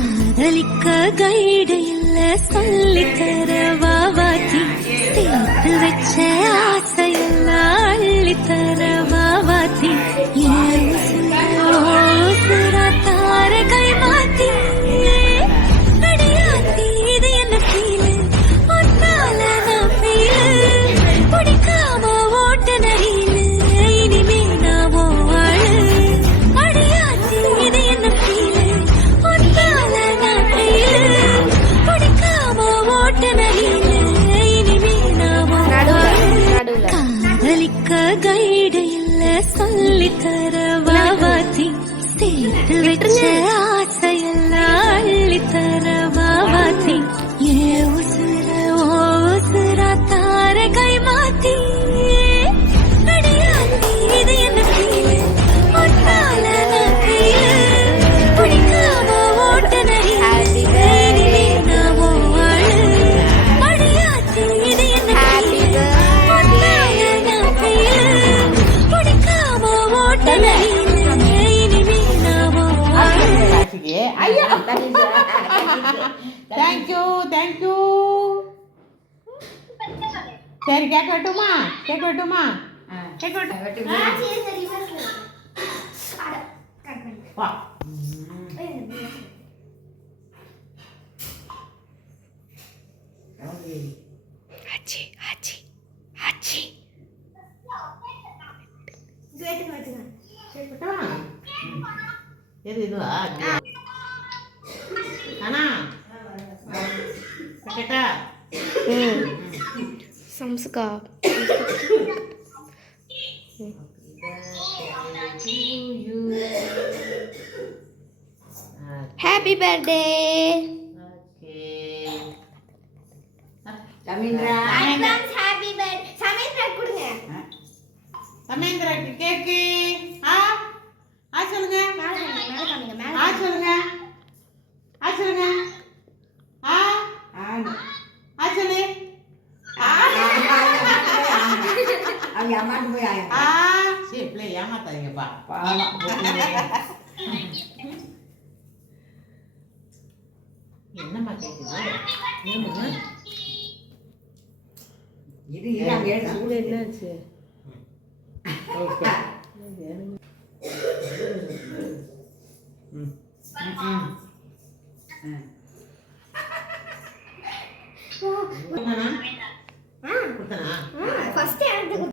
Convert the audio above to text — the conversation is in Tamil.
காதலிக்க கைடு இல்ல சொல்லித்தர வாவாத்தி சேர்த்து வச்ச ஆசையெல்லாம் அள்ளித்தர வாவாத்தி ஏசுரா தார கை மாத்தி அடியாத்தி இது என்ன ஃபீலு ஒன்னால நான் ஃபீலு பிடிக்காம ஓட்ட நரீலு இனிமே நான் ஆளு அடியாத்தி இது என்ன ஃபீலு ஒன்னால நான் ஃபீலு பிடிக்காம ஓட்ட நரீலு இனிமே நான் ஆளு காதலிக்க கைடு இல்ல சொல்லித்தர வாவாத்தி சேர்த்து வச்ச ஆசையெல்லாம் அள்ளித்தர வாவாத்தி ஏ உசுரா தார கை மாத்தி அடியாத்தி இது என்ன ஃபீலு ஒன்னால நான் ஃபீலு பிடிக்காம ஓட்ட நரீலு இனிமே நான் ஆளு அடியாத்தி இது என்ன ஃபீலு ஒன்னால நான் ஃபீலு பிடிக்காம ஓட்ட நரீலு இனிமே நான் ஆளு ஐயா தேங்க்யூ தேங்க்யூ சரி கேக் வெட்டுமா கேக் வெட்டுமா கேக் வெட்டு வா ஆச்சி ஆச்சி ஆச்சி வெட்டுமா எது இதுவா அண்ணா வெட்டட்டா சம்ஸ்கா ஹாப்பி பர்த்டே சமேந்திராக்கு கேக்கு ஆ ஆ சொல்லுங்க ஆ சொல்லுங்க ஆ சொல்லுங்க ஆ ஆ சொல்லு ஆ சரி பிள்ளை ஏமாத்தாதீங்கப்பா என்னம்மா கேக்குது இது என்னாச்சு கொடுத்தனா